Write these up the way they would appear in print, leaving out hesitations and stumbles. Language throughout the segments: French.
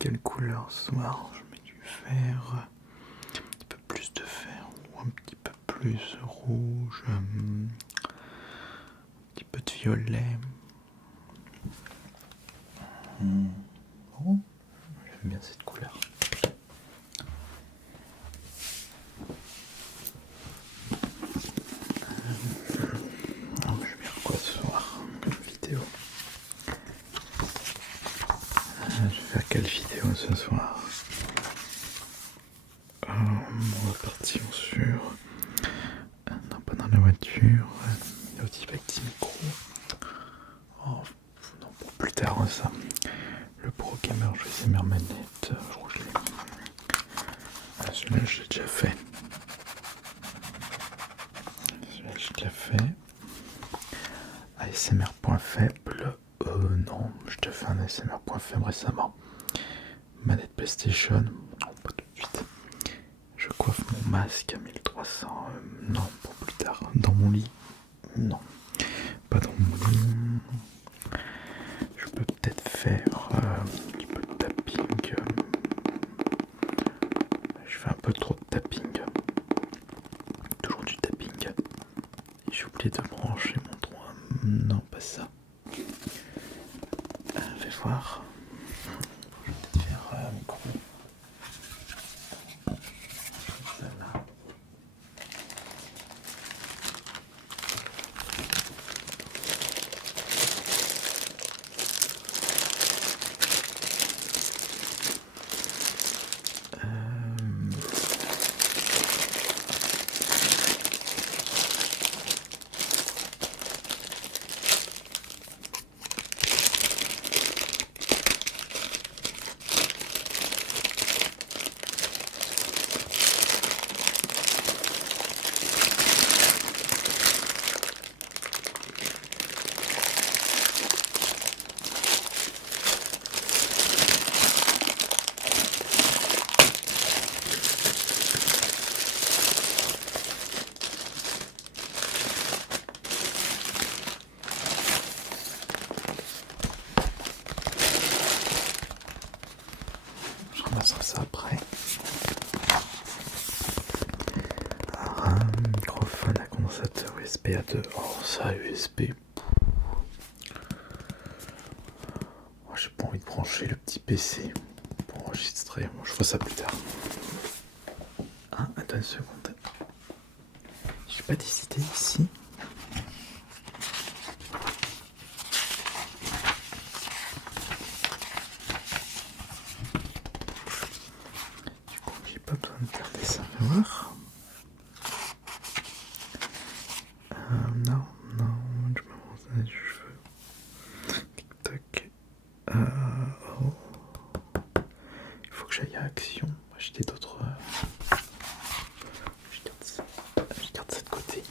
quelle couleur ce soir? Je mets du vert, un petit peu plus de vert ou un petit peu plus rouge, un petit peu de violet. Oh, j'aime bien cette couleur. Je vais faire quoi ce soir comme vidéo? Je vais faire quelle vidéo ce soir? On va partir sur... Non, pas dans la voiture. Il y a aussi avec petit micro. Oh, non, pour plus tard ça. Le Pro Gamer, je vais essayer mes manettes. Je crois que je l'ai. Ah, celui-là, je l'ai déjà fait. Celui-là, j'ai déjà fait. ASMR.faible. Non, je te fais un ASMR.faible récemment. Manette PlayStation. Non, pas tout de suite. Je coiffe mon masque à 1300. Non, pour plus tard. Dans mon lit. Non, pas dans mon lit. Je peux peut-être faire un petit peu de tapping. Je fais un peu trop de tapping. Toujours du tapping. J'ai oublié de brancher mon droit. Non, pas ça. Je vais voir. Je vais peut-être faire un micro. Celle-là. Je ramasserai ça après. Alors, un microphone à condensateur USB à 2. Oh, ça, USB. Oh, j'ai pas envie de brancher le petit PC pour enregistrer. Moi, je ferai ça plus tard. Ah, attends une seconde. J'ai pas décidé ici. Du coup, j'ai pas besoin de garder ça. On va voir. Non, non, je me rends les cheveux. Tic tac. Oh. Il faut que j'aille à Action. Acheter d'autres. Je garde ça de côté.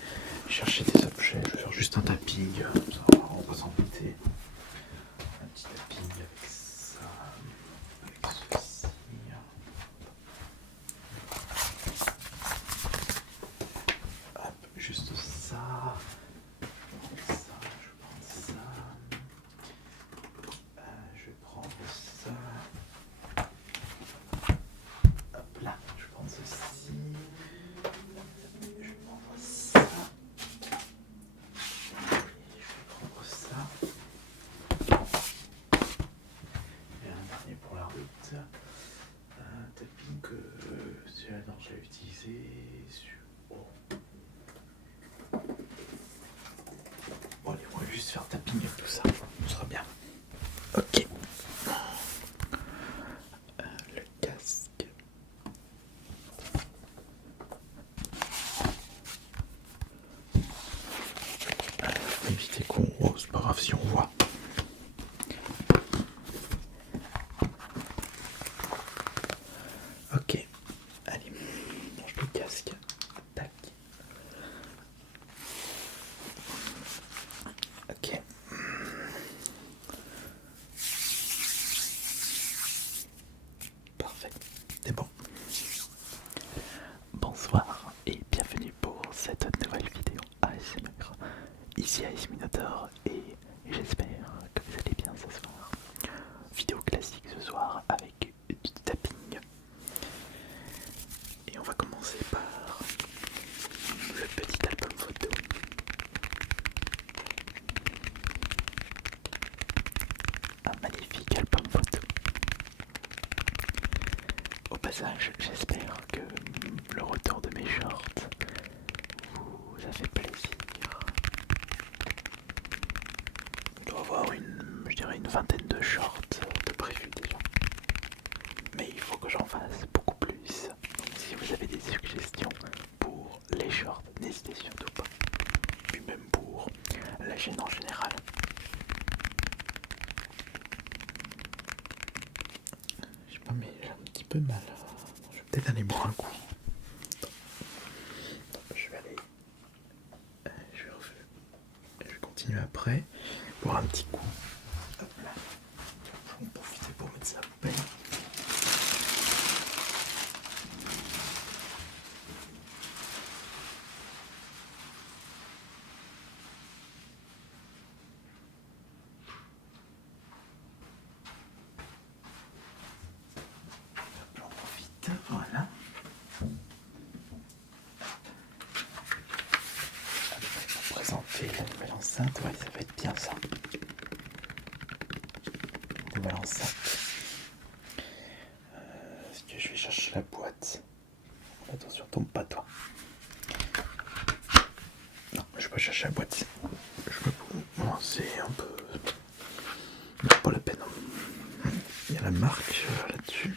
Chercher des objets. Je vais faire juste un tapping. Ça, on va s'embêter. Un petit tapping avec ça. Avec ceci. Hop, juste ça. Je prends ça. Je vais prendre ça. Hop là, je prends ceci. Je vais prendre ça. Je vais prendre ça. Et un dernier pour la route. Un tapping que celui-là dont j'ai utilisé. Oh. Bon allez, on va juste faire tapping avec tout ça. Ce sera bien. Ok. Le casque. Éviter qu'on... Oh, c'est pas grave si on voit. Ok. Allez, mange le casque. Tac. Ok. passage, j'espère que le retour de mes shorts vous a fait plaisir. Je dois avoir je dirais une vingtaine de shorts de prévus déjà. Mais il faut que j'en fasse beaucoup plus. Donc si vous avez des suggestions pour les shorts, n'hésitez surtout pas. Puis même pour la chaîne en général. Je sais pas, mais j'ai un petit peu mal. Je vais peut-être aller boire un coup. Je vais aller. Je vais continuer après. Boire un petit coup. Hop là. Je vais en profiter pour mettre ça à la poubelle. J'en profite. Voilà. Présenter la nouvelle enceinte, ouais, ça va être bien ça. Nouvelle enceinte. Est-ce que je vais chercher la boîte? Attention, tombe pas toi. Non, je vais pas chercher la boîte. Je peux commencer un peu. Non, pas la peine. Il y a la marque là-dessus.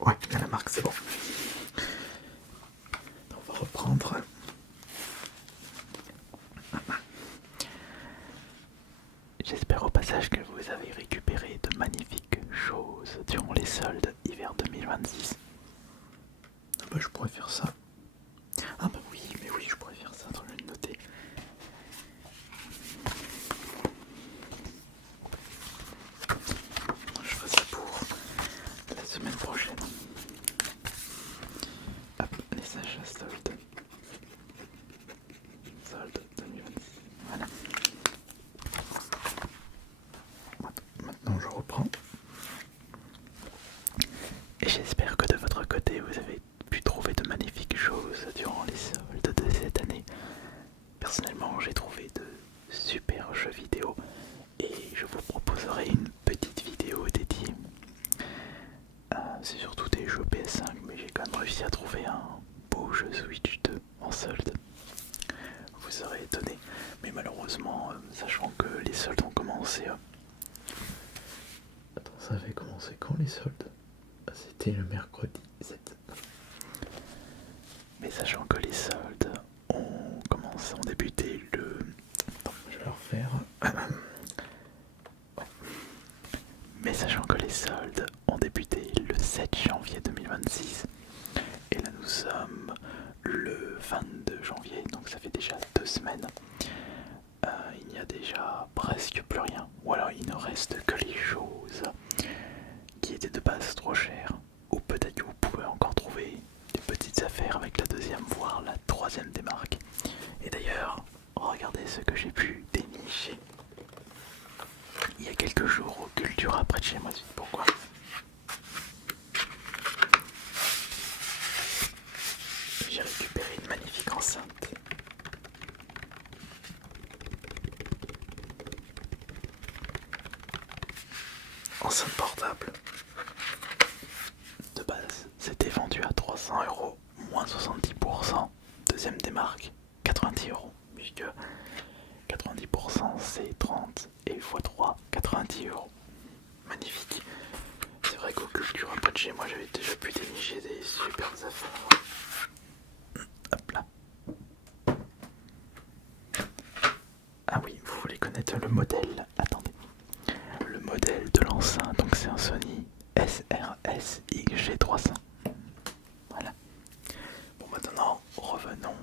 Ouais, il y a la marque, c'est bon. On va reprendre. J'espère au passage que vous avez récupéré de magnifiques choses durant les soldes hiver 2026. Ah bah je pourrais faire ça. Ah bah oui, mais oui, je pourrais faire ça, attends, je vais le noter. Je ferai ça pour la semaine prochaine. Hop, les achats soldes. Solde 2026. Voilà. Maintenant je reprends. Et j'espère que de votre côté vous avez pu trouver de magnifiques choses durant les soldes de cette année. Personnellement j'ai trouvé de super jeux vidéo et je vous proposerai une petite vidéo dédiée. C'est surtout des jeux PS5 mais j'ai quand même réussi à trouver un beau jeu Switch 2 en solde. Vous serez étonné, mais malheureusement, sachant que les soldes ont commencé... Attends, ça avait commencé quand les soldes? C'était le mercredi 7. Mais sachant que les soldes ont débuté le... Attends, je vais leur faire... Ouais. Mais sachant que les soldes ont débuté le 7 janvier 2026, et là nous sommes le 22 janvier, donc ça fait déjà 2 semaines. Il n'y a déjà presque plus rien, ou alors il ne reste que les choses qui étaient de base trop chères, ou peut-être que vous pouvez encore trouver des petites affaires avec la deuxième voire la troisième des marques. Et d'ailleurs, regardez ce que j'ai pu dénicher il y a quelques jours au Cultura près de chez moi. Pourquoi? J'ai récupéré une magnifique enceinte. Enceinte portable. De base, c'était vendu à 300€, moins 70%. Deuxième des marques, 90€. Puisque 90% c'est 30 et x3, 90€. Magnifique. C'est vrai qu'au Cultura près de chez moi, j'avais déjà pu dénicher des superbes affaires. Hop là. Ah oui, vous voulez connaître le modèle? Attendez. Le modèle de l'enceinte, donc c'est un Sony SRS XG300. Voilà. Bon, maintenant, revenons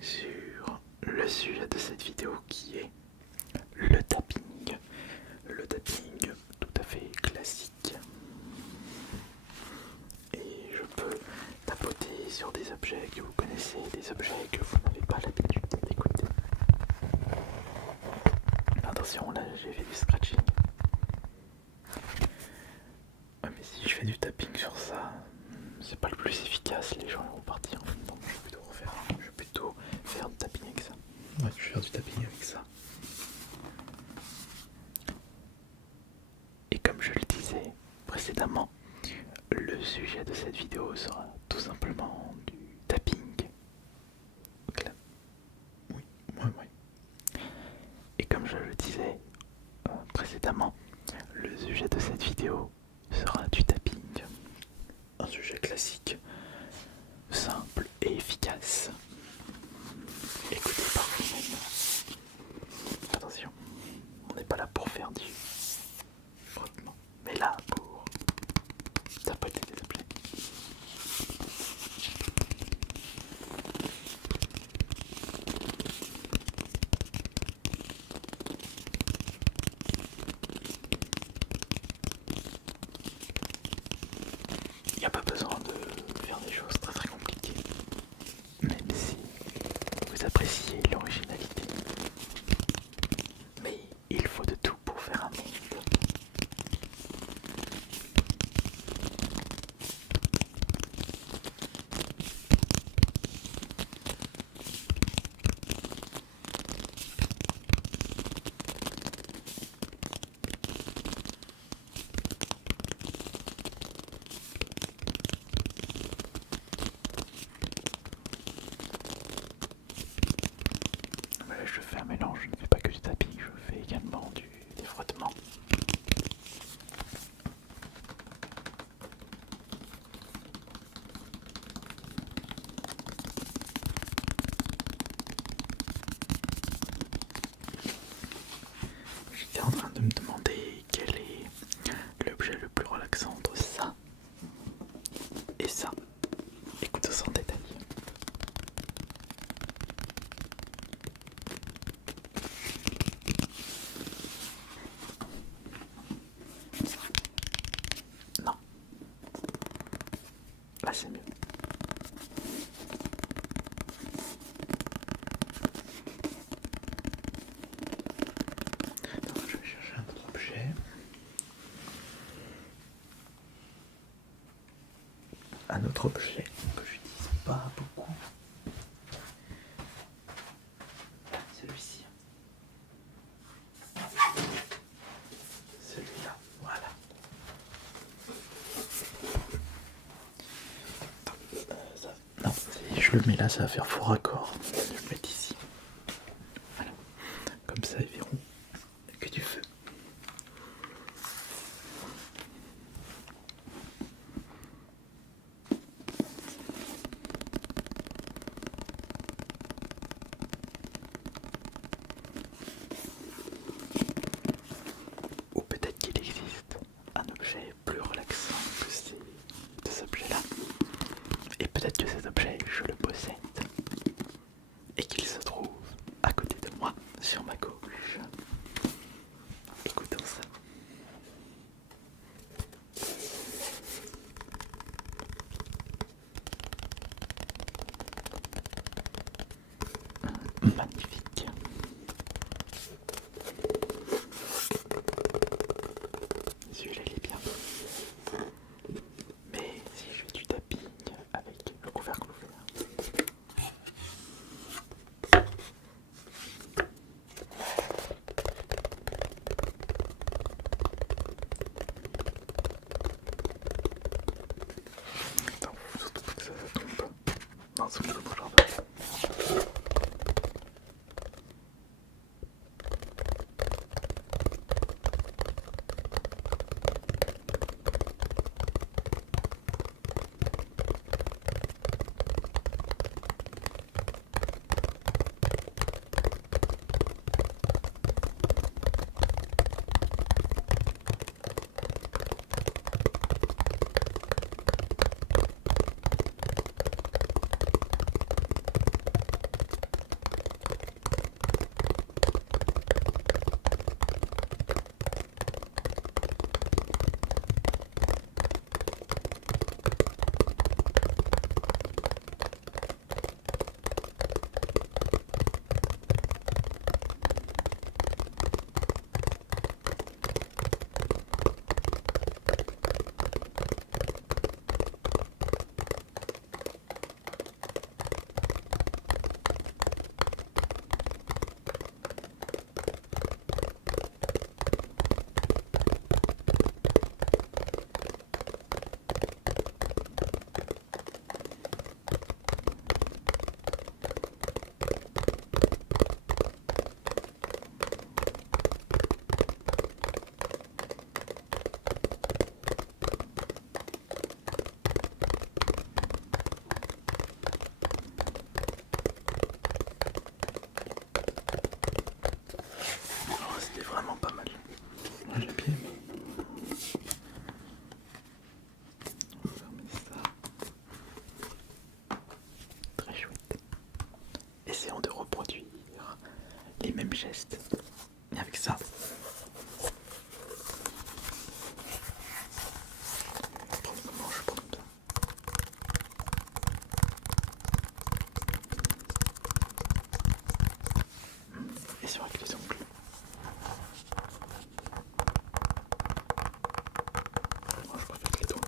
sur le sujet de cette vidéo qui est le tapping. Le tapping tout à fait classique. Et je peux tapoter sur des objets que vous connaissez, des objets que vous n'avez pas l'habitude d'écouter. Attention, là j'ai fait du scratching. Ouais, mais si je fais du tapping sur ça, c'est pas le plus efficace, les gens vont partir. Donc je vais plutôt faire du tapping avec ça. Ouais, je vais faire du tapping avec ça. Et comme je le disais, précédemment, le sujet de cette vidéo sera tout simplement du tapping. Donc là, oui, oui. Et comme je le disais précédemment, le sujet de cette vidéo sera du tapping. Un sujet classique, simple et efficace. Écoutez par vous-même. Attention, on n'est pas là pour faire du frottement, mais là pour tapoter des objets. Il n'y a pas besoin de faire des choses très très compliquées, même si vous appréciez l'originalité. Mais il faut de tout pour faire un monde. Là, je fais un mélange, je ne fais pas que du tapis, je fais également des frottements. J'étais en train de me demander quel est l'objet le plus relaxant entre ça et ça. Écoute sans détail. Non. Là c'est mieux. Alors, je vais chercher un autre objet. Un autre objet que j'utilise pas beaucoup. Celui-ci. Celui-là, voilà. Non, si je le mets là, ça va faire faux raccord. Je vais le mettre ici. Voilà. Comme ça, ils verront que du feu. Ou peut-être qu'il existe un objet plus relaxant que ces deux objets-là. Et peut-être que cet objet, je le possède. Et avec ça, comment je prends comme ça. Et c'est vrai que les ongles. Moi je préfère les doigts.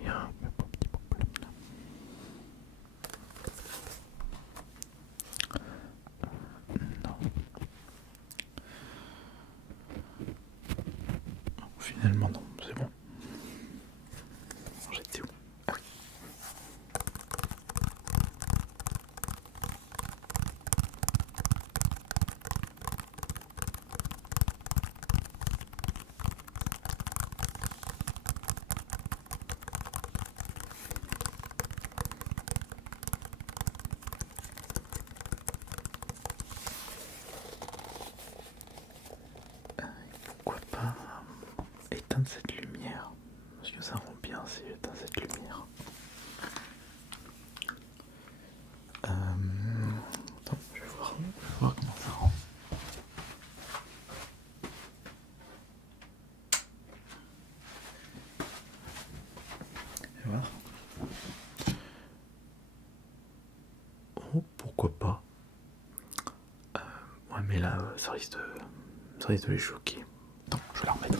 Il y a un petit problème là. Non. Finalement non, c'est bon. J'étais où? Ah oui. Pourquoi pas éteindre cette lumière? Parce que ça rend bien si j'éteins cette lumière. Attends, je vais voir comment ça rend. Je vais voir. Oh, pourquoi pas. Ouais, mais là, ça risque de les choquer. Attends, je vais la remettre.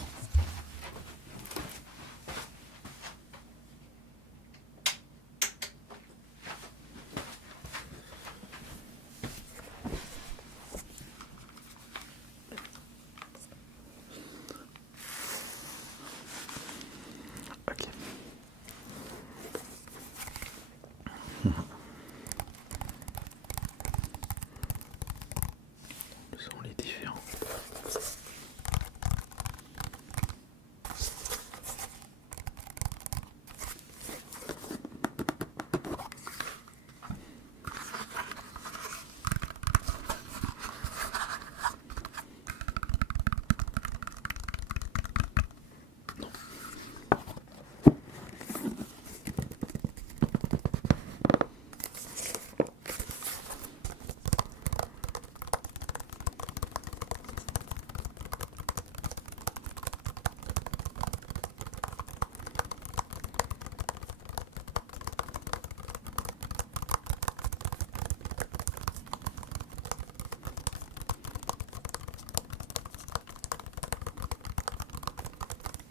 Ok. Le son est différent.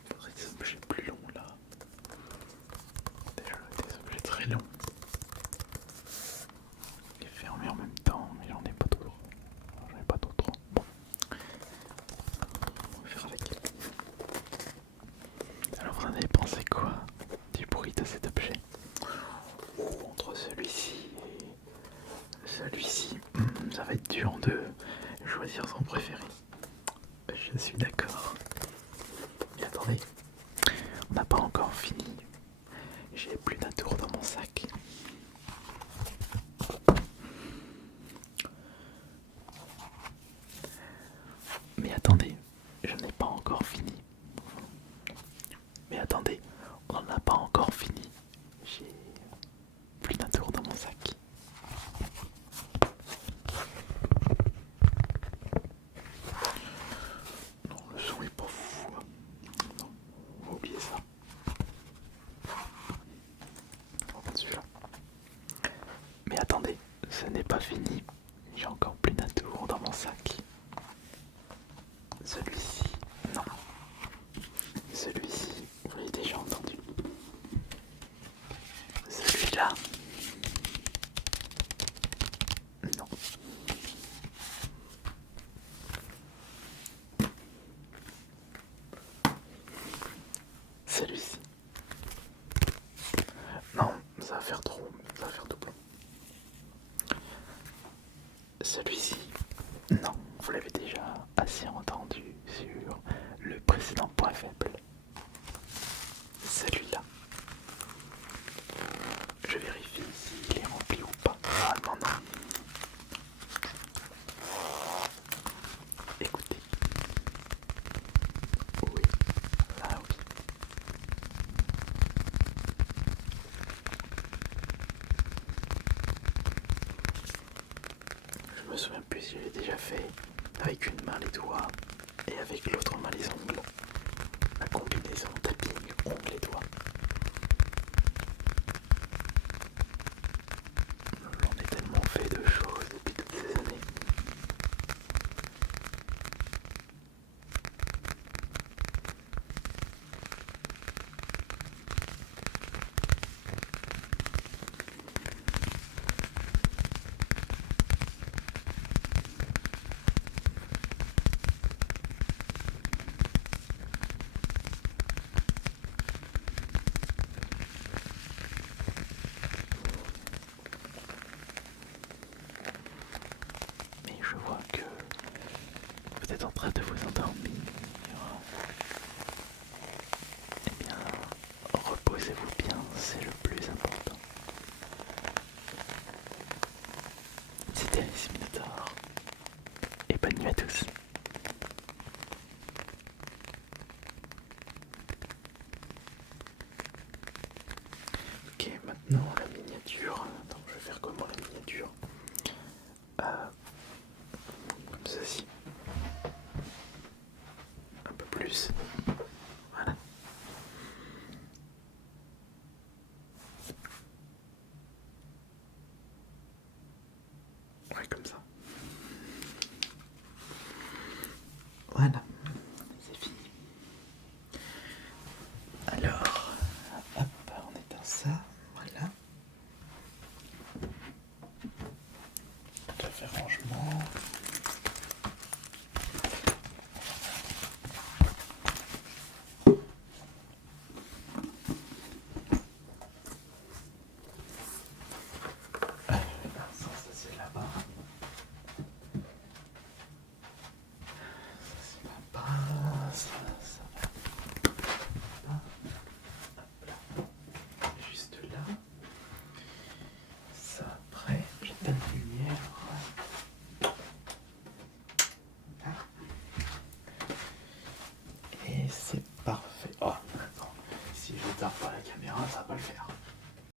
Faudrait des objets plus longs là. Déjà des objets très longs. Les fermer en même temps, mais j'en ai pas d'autres. J'en ai pas d'autres. Bon. On va faire avec. Alors vous en avez pensé quoi du bruit de cet objet? Entre celui-ci et celui-ci, ça va être dur de choisir son préféré. Je suis d'accord. Et attendez, on n'a pas encore fini. J'ai plus d'un tour dans mon sac. Mais attendez, je n'ai pas encore fini. Mais attendez, on n'en a pas encore fini. J'ai plus d'un tour dans mon sac. Non, le son est pas fou. Non, on va oublier ça. On va prendre celui-là. Mais attendez, ce n'est pas fini. J'ai encore plus d'un tour dans mon sac. Celui-ci, non. Celui-ci, vous l'avez déjà entendu. Celui-là, non. Celui-ci, non, ça va faire trop, ça va faire doublon. Celui-ci, non, vous l'avez déjà assez entendu sur le précédent point faible. Celui-là, Je vérifie s'il est rempli ou pas. Normalement non. Écoutez. Oui. Là oui. Je me souviens plus si je l'ai déjà fait avec une main les doigts et avec l'autre main les ongles. La combinaison tapping, ongles et doigts. J'en ai tellement fait de choses depuis toutes ces années. Mais je vois que vous êtes en train de vous endormir. Eh bien, reposez-vous bien, c'est le plus important. C'était Alice Minotaur. Et bonne nuit à tous. Ok, maintenant la miniature. Attends, je vais faire comment la miniature?